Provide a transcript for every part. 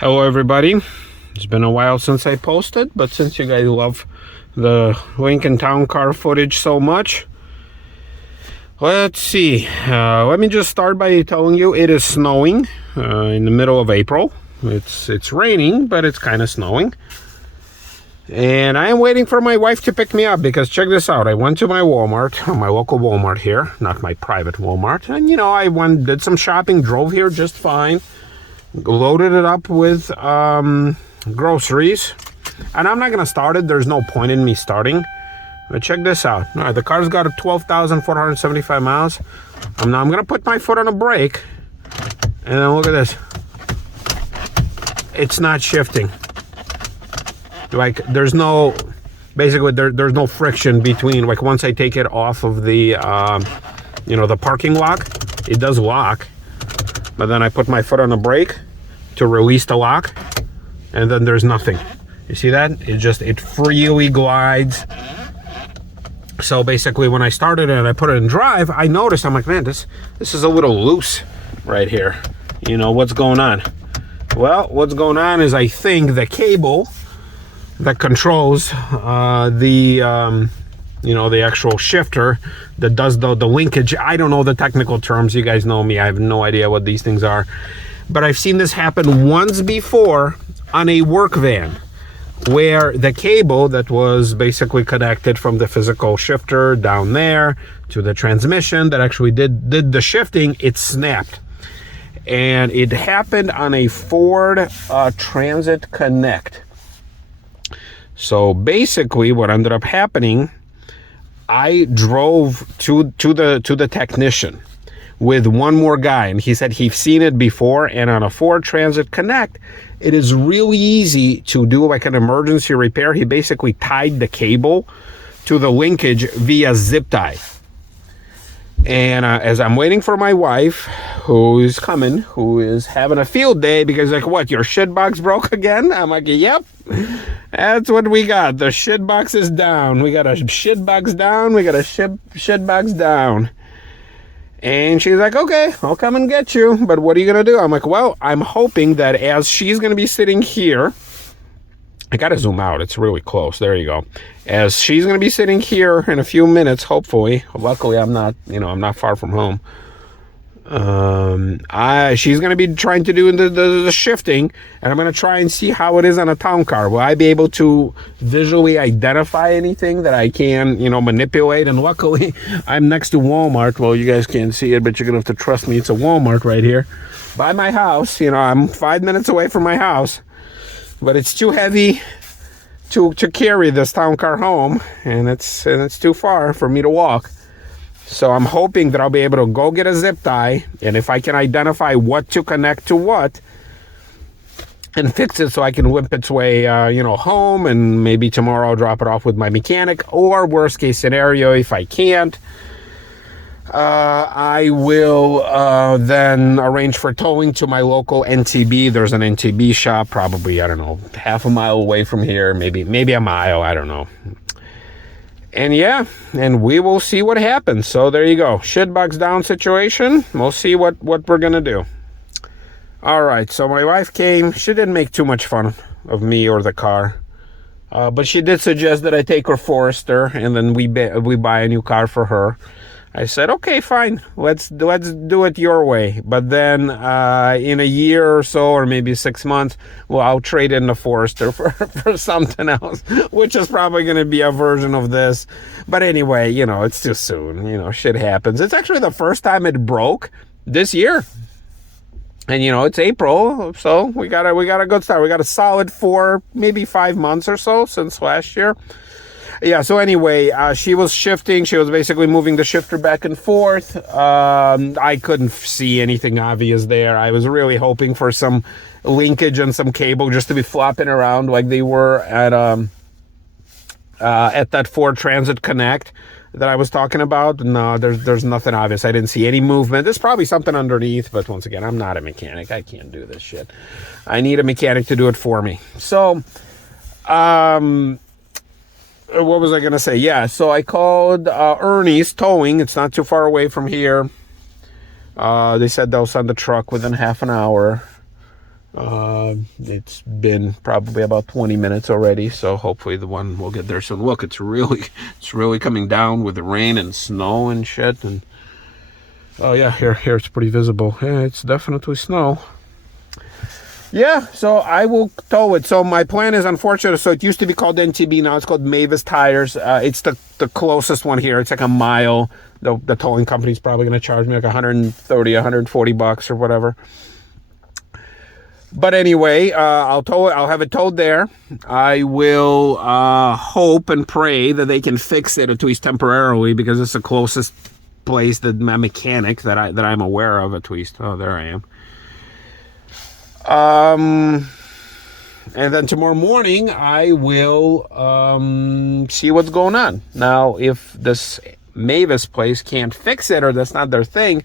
Hello everybody. It's been a while since I posted, but since you guys love the Lincoln Town Car footage so much, let's see. Let me just start by telling you it is snowing in the middle of April. It's raining, but it's kind of snowing. And I am waiting for my wife to pick me up because check this out. I went to my Walmart, my local Walmart here, not my private Walmart. And I did some shopping, drove here just fine. Loaded it up with groceries, and I'm not gonna start it. There's no point in me starting, but check this out. All right, the car's got 12,475 miles. I'm gonna put my foot on the brake, and then look at this. It's not shifting. Like there's no friction between, like, once I take it off of the the parking lock, it does lock. But then I put my foot on the brake to release the lock, and then there's nothing. You see that? It freely glides. So basically when I started it and I put it in drive, I noticed, I'm like, man, this is a little loose right here. What's going on? Well, what's going on is I think the cable that controls the actual shifter that does the linkage. I don't know the technical terms. You guys know me. I have no idea what these things are. But I've seen this happen once before on a work van, where the cable that was basically connected from the physical shifter down there to the transmission that actually did the shifting, it snapped. And it happened on a Ford Transit Connect. So basically what ended up happening, I drove to the technician with one more guy, and he said he's seen it before, and on a Ford Transit Connect, it is really easy to do like an emergency repair. He basically tied the cable to the linkage via zip tie. And as I'm waiting for my wife, who is having a field day, because like, what, your shit box broke again? I'm like, yep, that's what we got. The shit box is down. We got a shit box down. We got a shit box down. And she's like, okay, I'll come and get you. But what are you going to do? I'm like, well, I'm hoping that as she's going to be sitting here, I got to zoom out. It's really close. There you go. As she's going to be sitting here in a few minutes, hopefully. Luckily, I'm not far from home. She's going to be trying to do the shifting, and I'm going to try and see how it is on a town car. Will I be able to visually identify anything that I can, manipulate? And luckily, I'm next to Walmart. Well, you guys can't see it, but you're going to have to trust me. It's a Walmart right here by my house. I'm 5 minutes away from my house. But it's too heavy to carry this town car home, and it's too far for me to walk. So I'm hoping that I'll be able to go get a zip tie, and if I can identify what to connect to what, and fix it so I can whip its way, home, and maybe tomorrow I'll drop it off with my mechanic, or worst case scenario, if I can't, I will then arrange for towing to my local NTB. There's an NTB shop, probably, I don't know, half a mile away from here, maybe a mile, I don't know. And yeah, and we will see what happens. So there you go. Shitbox down situation. We'll see what we're going to do. All right, so my wife came. She didn't make too much fun of me or the car. But she did suggest that I take her Forester, and then we buy a new car for her. I said, okay, fine, let's do it your way. But then in a year or so, or maybe 6 months, well, I'll trade in the Forester for something else, which is probably going to be a version of this. But anyway, it's too soon. Shit happens. It's actually the first time it broke this year. And, it's April, so we got a good start. We got a solid 4, maybe 5 months or so since last year. Yeah, so anyway, she was shifting. She was basically moving the shifter back and forth. I couldn't see anything obvious there. I was really hoping for some linkage and some cable just to be flopping around like they were at that Ford Transit Connect that I was talking about. No, there's nothing obvious. I didn't see any movement. There's probably something underneath, but once again, I'm not a mechanic. I can't do this shit. I need a mechanic to do it for me. So, what was I going to say? Yeah, so I called Ernie's Towing. It's not too far away from here. They said they'll send the truck within half an hour. It's been probably about 20 minutes already, so hopefully the one will get there soon. Look, it's really coming down with the rain and snow and shit. And oh yeah, here it's pretty visible. Yeah, it's definitely snow. Yeah, so I will tow it. So my plan is, unfortunate. So it used to be called NTB, now it's called Mavis Tires. It's the closest one here. It's like a mile. The towing company's probably going to charge me like 130, 140 bucks or whatever. But anyway, I'll tow it. I'll have it towed there. I will hope and pray that they can fix it at least temporarily, because it's the closest place that my mechanic that I'm aware of, at least. Oh, there I am. And then tomorrow morning I will see what's going on. Now, if this Mavis place can't fix it, or that's not their thing,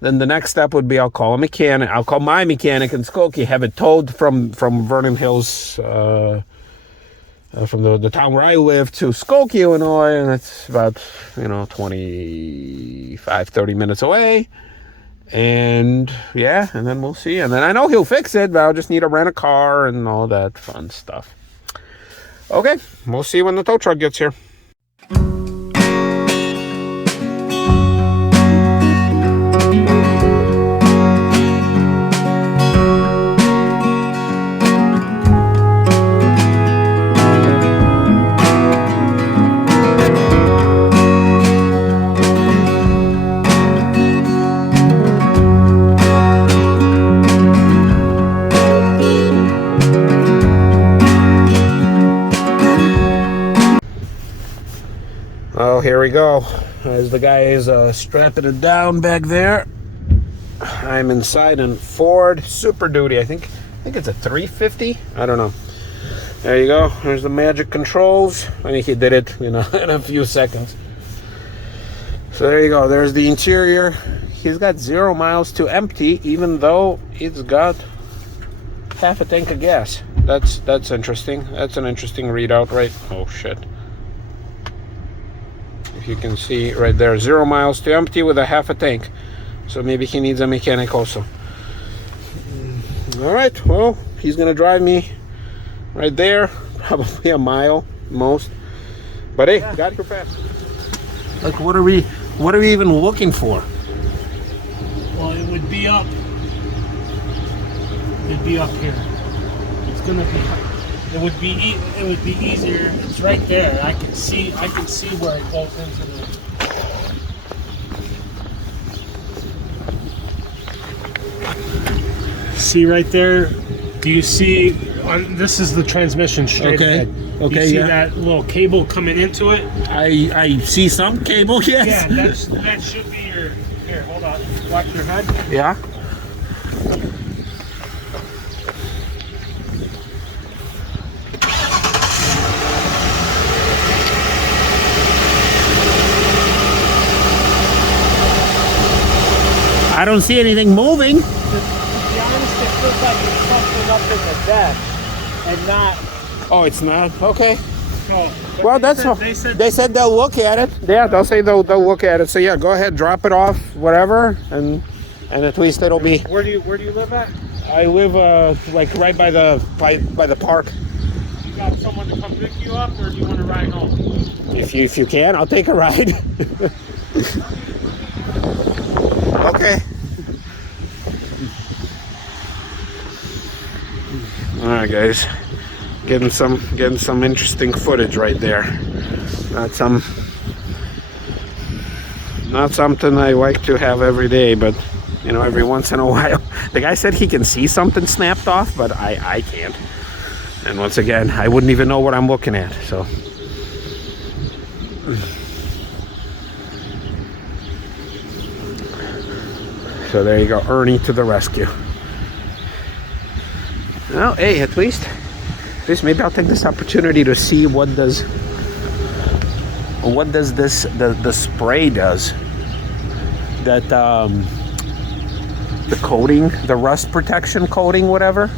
then the next step would be I'll call a mechanic. I'll call my mechanic in Skokie, have it towed from Vernon Hills, from the town where I live, to Skokie, Illinois, and it's about 25-30 minutes away. And yeah, and then we'll see. And then I know he'll fix it, but I'll just need to rent a car and all that fun stuff. Okay, we'll see when the tow truck gets here. Oh, here we go. As the guy is strapping it down back there, I'm inside in Ford Super Duty. I think it's a 350. I don't know. There you go. There's the magic controls. I think he did it, in a few seconds. So there you go. There's the interior. He's got 0 miles to empty, even though it's got half a tank of gas. That's interesting. That's an interesting readout, right? Oh shit. You can see right there, 0 miles to empty with a half a tank. So maybe he needs a mechanic also. All right, well, he's gonna drive me right there, probably a mile most. But hey, yeah, got here fast. Like, what are we even looking for? Well, it would be up. It'd be up here. It's gonna be. It would be easier. It's right there. I can see where it goes into the. See right there? Do you see? This is the transmission straight ahead. Okay. You see that little cable coming into it? I see some cable. Yes. Yeah, that should be your. Here, hold on. Watch your head. Yeah. I don't see anything moving. To be honest, it feels like it's something up in the dash and not. Oh, it's not? Okay. No. Well, they said they'll look at it. Yeah, they'll say they'll look at it. So yeah, go ahead, drop it off, whatever, and at least it'll be. Where do you live at? I live like right by the park. You got someone to come pick you up, or do you want to ride home? If you can, I'll take a ride. Okay. All right, guys. Getting some interesting footage right there. Not something I like to have every day, but every once in a while. The guy said he can see something snapped off, but I can't. And once again, I wouldn't even know what I'm looking at. So. So there you go, Ernie to the rescue. Well, hey, at least maybe I'll take this opportunity to see what does this the spray does. That the coating, the rust protection coating, whatever.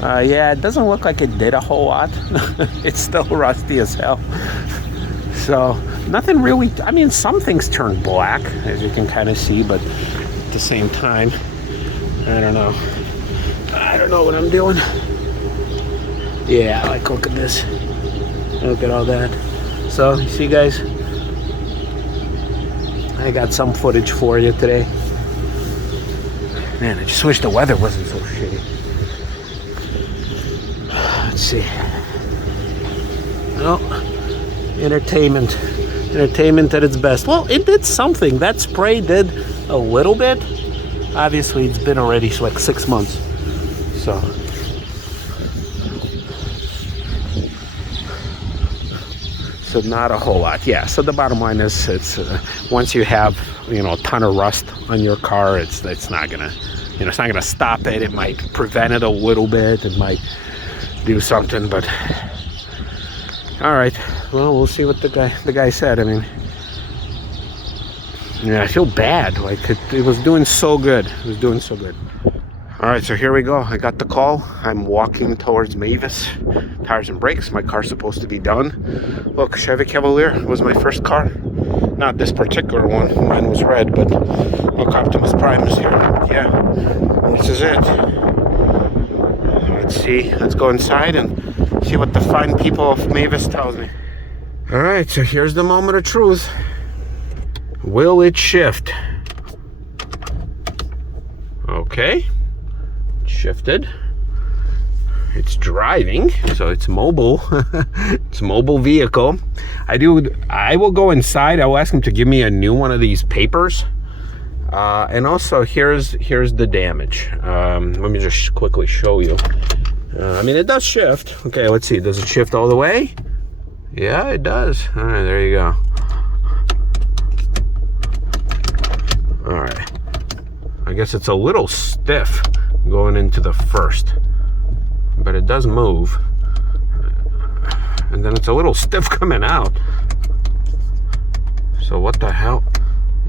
Yeah, it doesn't look like it did a whole lot. It's still rusty as hell. So nothing really. I mean, some things turn black, as you can kind of see, but at the same time, I don't know. I don't know what I'm doing. Yeah, like, look at this. Look at all that. So, you see, guys, I got some footage for you today. Man, I just wish the weather wasn't so shitty. Let's see. Oh, entertainment. Entertainment at its best. Well, it did something. That spray did a little bit. Obviously, it's been already like 6 months. So. So not a whole lot. Yeah, so the bottom line is, it's once you have, you know, a ton of rust on your car, it's not gonna, you know, it's not gonna stop it. It might prevent it a little bit. It might do something, but all right. Well, we'll see what the guy said. I mean, yeah, I feel bad. Like it was doing so good. It was doing so good. All right, so here we go. I got the call. I'm walking towards Mavis Tires and Brakes. My car's supposed to be done. Look, Chevy Cavalier was my first car. Not this particular one. Mine was red, but look, Optimus Prime is here. Yeah, this is it. Let's see. Let's go inside and see what the fine people of Mavis tells me. All right, so here's the moment of truth. Will it shift? Okay. Shifted. It's driving, so it's mobile. It's a mobile vehicle. I will go inside. I will ask him to give me a new one of these papers. And also, here's the damage. Let me just quickly show you. I mean, it does shift. Okay, let's see. Does it shift all the way? Yeah, it does. All right, there you go. All right. I guess it's a little stiff going into the first, but it does move, and then it's a little stiff coming out. So what the hell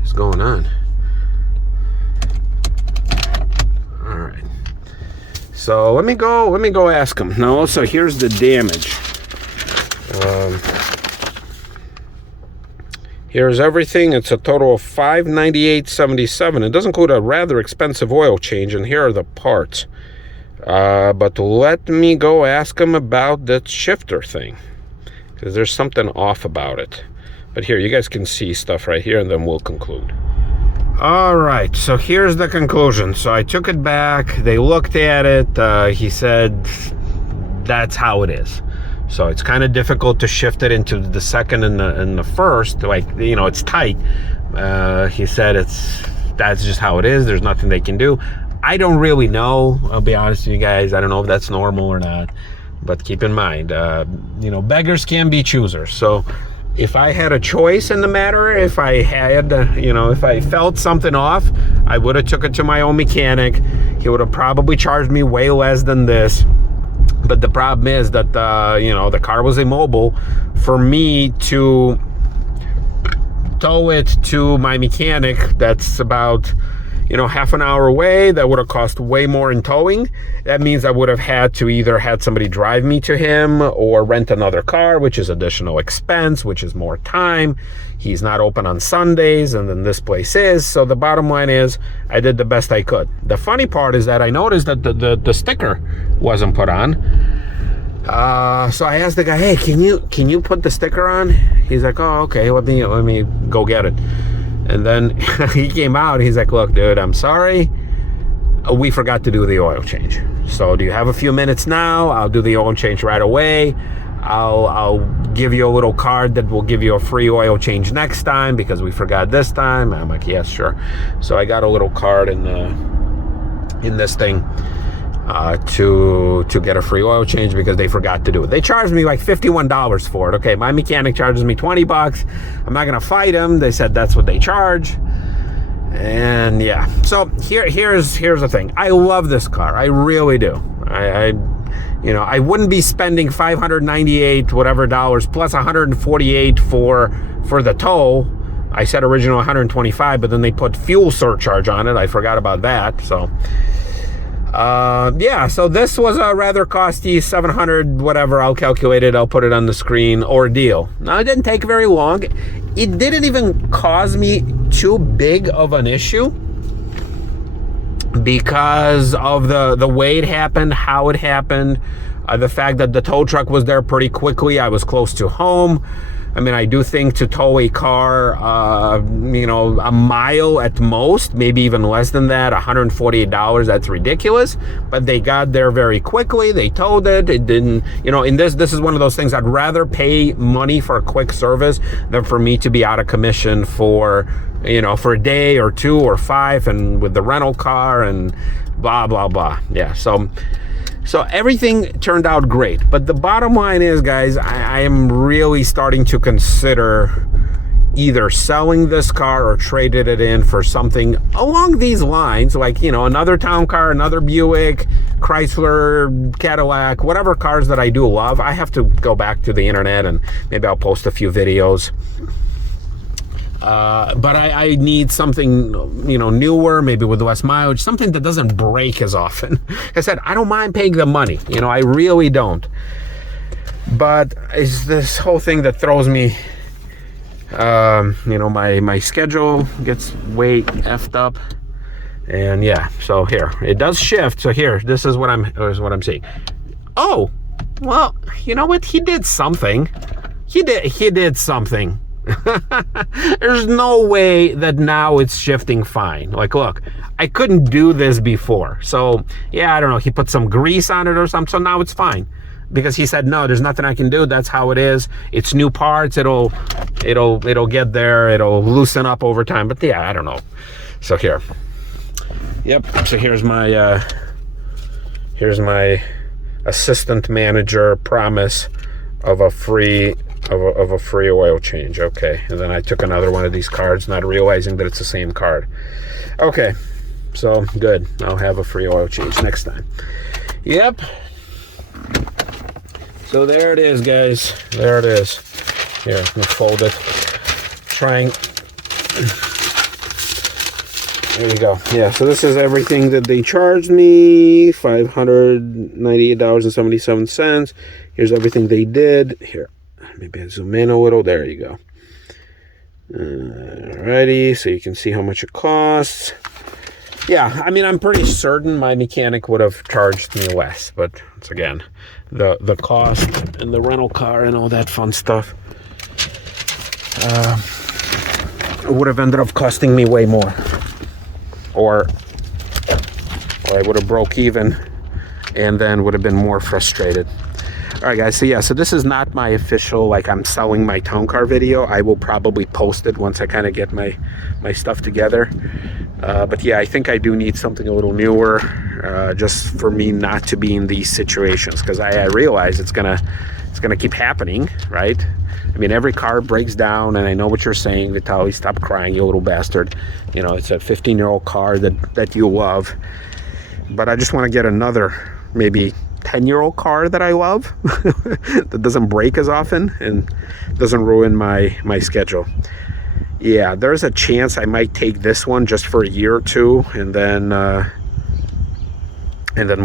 is going on? All right, so let me go ask him. Now also, here's the damage. Here's everything. It's a total of $598.77. It does include a rather expensive oil change, and here are the parts. But let me go ask him about that shifter thing, because there's something off about it. But here, you guys can see stuff right here, and then we'll conclude. All right, so here's the conclusion. So I took it back. They looked at it. He said that's how it is. So it's kind of difficult to shift it into the second and the first. Like, you know, it's tight. He said that's just how it is. There's nothing they can do. I don't really know. I'll be honest with you guys. I don't know if that's normal or not. But keep in mind, you know, beggars can be choosers. So if I had a choice in the matter, if I had, you know, if I felt something off, I would have took it to my own mechanic. He would have probably charged me way less than this. But the problem is that, you know, the car was immobile. For me to tow it to my mechanic, that's about, you know, half an hour away. That would have cost way more in towing. That means I would have had to either had somebody drive me to him or rent another car, which is additional expense, which is more time. He's not open on Sundays, and then this place is. So the bottom line is, I did the best I could. The funny part is that I noticed that the sticker wasn't put on. So I asked the guy, hey, can you put the sticker on? He's like, oh, okay, let me go get it. And then he came out. He's like, look, dude, I'm sorry. We forgot to do the oil change. So do you have a few minutes now? I'll do the oil change right away. I'll give you a little card that will give you a free oil change next time because we forgot this time. I'm like, yes, sure. So I got a little card in this thing to get a free oil change because they forgot to do it. They charged me like $51 for it. Okay, my mechanic charges me $20. I'm not gonna fight them. They said that's what they charge. And yeah, so here's the thing. I love this car. I really do. You know, I wouldn't be spending $598 whatever dollars plus $148 for the tow. I said original $125, but then they put fuel surcharge on it. I forgot about that. So yeah, so this was a rather costly $700 whatever. I'll calculate it. I'll put it on the screen ordeal. Now, it didn't take very long. It didn't even cause me too big of an issue because of the way it happened, how it happened, the fact that the tow truck was there pretty quickly. I was close to home. I mean, I do think to tow a car, you know, a mile at most, maybe even less than that, $148, that's ridiculous. But they got there very quickly. They towed it. It didn't, you know, in this is one of those things, I'd rather pay money for a quick service than for me to be out of commission for, you know, for a day or 2 or 5 and with the rental car and blah, blah, blah. Yeah, so everything turned out great. But the bottom line is, guys, I am really starting to consider either selling this car or trading it in for something along these lines, like, you know, another town car, another Buick, Chrysler, Cadillac, whatever cars that I do love. I have to go back to the internet and maybe I'll post a few videos. But I need something, you know, newer, maybe with less mileage, something that doesn't break as often. Like I said, I don't mind paying the money, you know, I really don't. But it's this whole thing that throws me, you know, my schedule gets way effed up. And yeah, so here, it does shift. So here, this is what I'm seeing. Oh, well, you know what? He did something. He did something. There's no way that now it's shifting fine. Like, look, I couldn't do this before. So yeah, I don't know, he put some grease on it or something, so now it's fine. Because he said, no, there's nothing I can do. That's how it is. It's new parts. It'll get there. It'll loosen up over time. But yeah, I don't know. So here. Yep. So here's my assistant manager promise of a free oil change. Okay, and then I took another one of these cards, not realizing that it's the same card. Okay, so good. I'll have a free oil change next time. Yep. So there it is, guys. There it is. Here, I'm gonna fold it. There you go. Yeah, so this is everything that they charged me, $598.77. Here's everything they did. Here, maybe I zoom in a little. There you go. Alrighty, so you can see how much it costs. Yeah, I mean, I'm pretty certain my mechanic would have charged me less, but once again, the cost and the rental car and all that fun stuff would have ended up costing me way more. Or I would have broke even and then would have been more frustrated. All right, guys, so yeah, so this is not my official, like, I'm selling my town car video. I will probably post it once I kind of get my stuff together. But yeah, I think I do need something a little newer, just for me not to be in these situations, because I realize it's gonna keep happening, right? I mean, every car breaks down, and I know what you're saying, Vitaly, stop crying, you little bastard. You know, it's a 15-year-old car that you love. But I just want to get another, maybe 10-year-old car that I love, that doesn't break as often and doesn't ruin my schedule. Yeah, there's a chance I might take this one just for a year or two, and then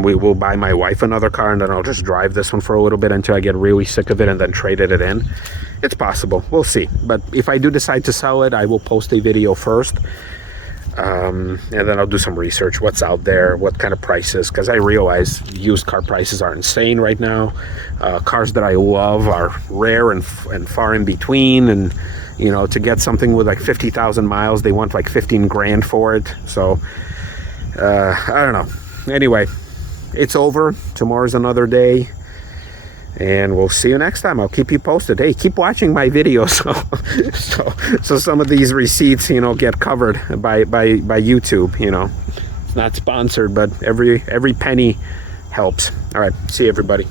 we will buy my wife another car, and then I'll just drive this one for a little bit until I get really sick of it and then traded it in. It's possible. We'll see. But if I do decide to sell it, I will post a video first. And then I'll do some research, what's out there, what kind of prices, because I realize used car prices are insane right now. Cars that I love are rare and far in between, and you know, to get something with like 50,000 miles, they want like 15 grand for it. So I don't know. Anyway, it's over. Tomorrow's another day, and we'll see you next time. I'll keep you posted. Hey, keep watching my videos so some of these receipts, you know, get covered by YouTube. You know, it's not sponsored, but every penny helps. All right, see you, everybody.